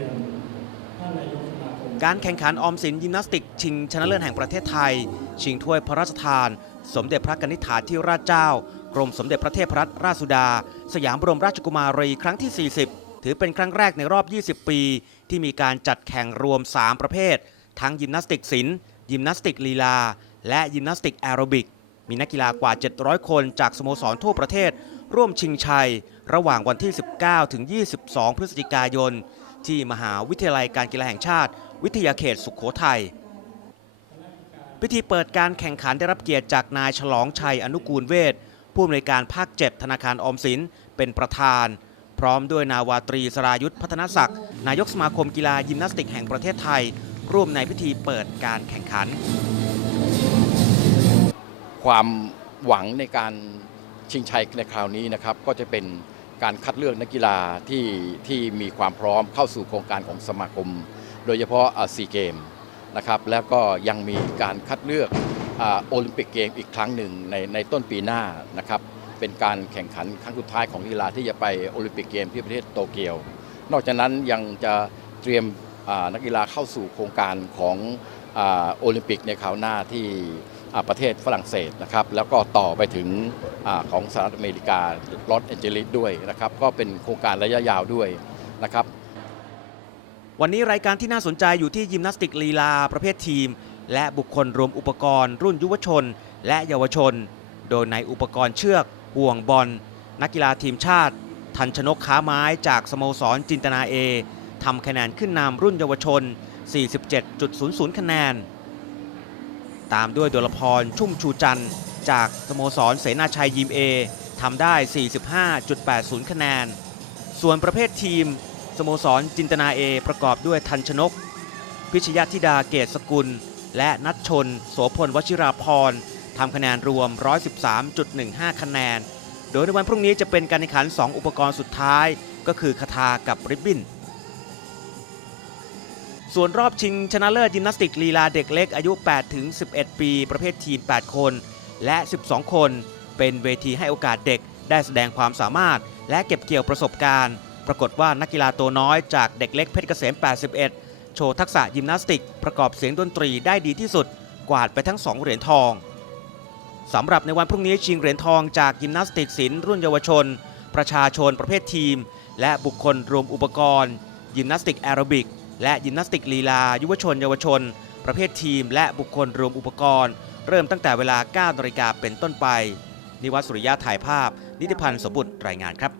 กาคมการแข่งขันออมสินยิมนาสติก ชิงชนะเลิศแห่งประเทศไทย ชิงถ้วยพระราชทาน สมเด็จพระกนิษฐาธิราชเจ้า กรมสมเด็จพระเทพรัตนราชสุดา สยามบรมราชกุมารีครั้งที่ 40 ถือเป็นครั้งแรกในรอบ 20 ปี ที่มีการจัดแข่งรวม 3 ประเภท ทั้งยิมนาสติกศิลป์ยิมนาสติกลีลา และยิมนาสติกแอโรบิก มีนักกีฬากว่า 700 คนจากสโมสรทั่วประเทศ ร่วมชิงชัย ระหว่างวันที่ 19 ถึง 22 พฤศจิกายน ที่มหาวิทยาลัยการกีฬาแห่งชาติ วิทยาเขตสุขโขทัยพิธีเปิดการแข่งขันได้รับเกียรติจากนายฉลองชัยอนุกูลเวทผู้อำนวยการภาค 7 ธนาคารออมสินเป็นประธาน พร้อมด้วยนาวาตรีสรายุทธพัฒนศักดิ์นายกสมาคมกีฬายิมนาสติกแห่งประเทศไทย ร่วมในพิธีเปิดการแข่งขัน ความหวังในการชิงชัยในคราวนี้นะครับ ก็จะเป็น การคัดเลือกนักกีฬาที่ที่มีความพร้อมเข้าสู่โครงการของสมาคม โดยเฉพาะซีเกมนะครับแล้วก็ยังมีการคัดเลือกโอลิมปิกเกมอีกครั้งหนึ่งในในต้นปีหน้านะครับเป็นการแข่งขันครั้งสุดท้ายของกีฬาที่จะไปโอลิมปิกเกมที่ประเทศโตเกียว นอกจากนั้นยังจะเตรียมนักกีฬาเข้าสู่โครงการของโอลิมปิกในคราวหน้าที่ประเทศฝรั่งเศสนะครับแล้วก็ต่อไปถึงอของสหรัฐอเมริกาลอสแอนเจลิสด้วยนะครับก็เป็นโครงการระยะยาวด้วยนะครับวันนี้รายการที่น่าสนใจอยู่ที่ยิมนาสติกลีลาประเภททีม และบุคคลรวมอุปกรณ์ รุ่นยุวชน และเยาวชน โดยในอุปกรณ์เชือก ห่วงบอล นักกีฬาทีมชาติ ทันชนกค้าไม้จากสโมสรจินตนาเอทำคะแนนขึ้นนำรุ่นเยาวชน 47.00 คะแนน ตามด้วยดลพรชุ่มชูจันทร์จากสโมสรเสนาชัยยิมเอทำได้ 45.80 คะแนน ส่วนประเภททีม สโมสรจินตนาเอประกอบด้วยทันชนก พิชยธิดาเกตสกุล และนัทชน โสพลวชิราพรทำคะแนนรวม 113.15 คะแนน โดยในวันพรุ่งนี้จะเป็นการแข่งขัน 2 อุปกรณ์สุดท้าย ก็คือคาถากับริบบิ้น ส่วนรอบชิงชนะเลิศยิมนาสติกลีลาเด็กเล็กอายุ 8 ถึง 11 ปี ประเภททีม 8 คน และ 12 คน เป็นเวทีให้โอกาสเด็กได้แสดงความสามารถ และเก็บเกี่ยวประสบการณ์ ปรากฏว่านักกีฬาตัวน้อยจากเด็กเล็กเพชรเกษม 81 โชว์ทักษะยิมนาสติก ประกอบเสียงดนตรีได้ดีที่สุด กวาดไปทั้ง 2 เหรียญทองสำหรับในวันพรุ่งนี้ชิงเหรียญทองจากยิมนาสติกศิลป์รุ่นเยาวชน ประชาชนประเภททีม และบุคคลรวมอุปกรณ์ ยิมนาสติกแอโรบิก และยิมนาสติกลีลา ยุวชน เยาวชน ประเภททีม และบุคคลรวมอุปกรณ์ เริ่มตั้งแต่เวลา9นาฬิกาเป็นต้นไป นิวัตสุริยะถ่ายภาพ นิติพันธ์สมบุตรรายงานครับ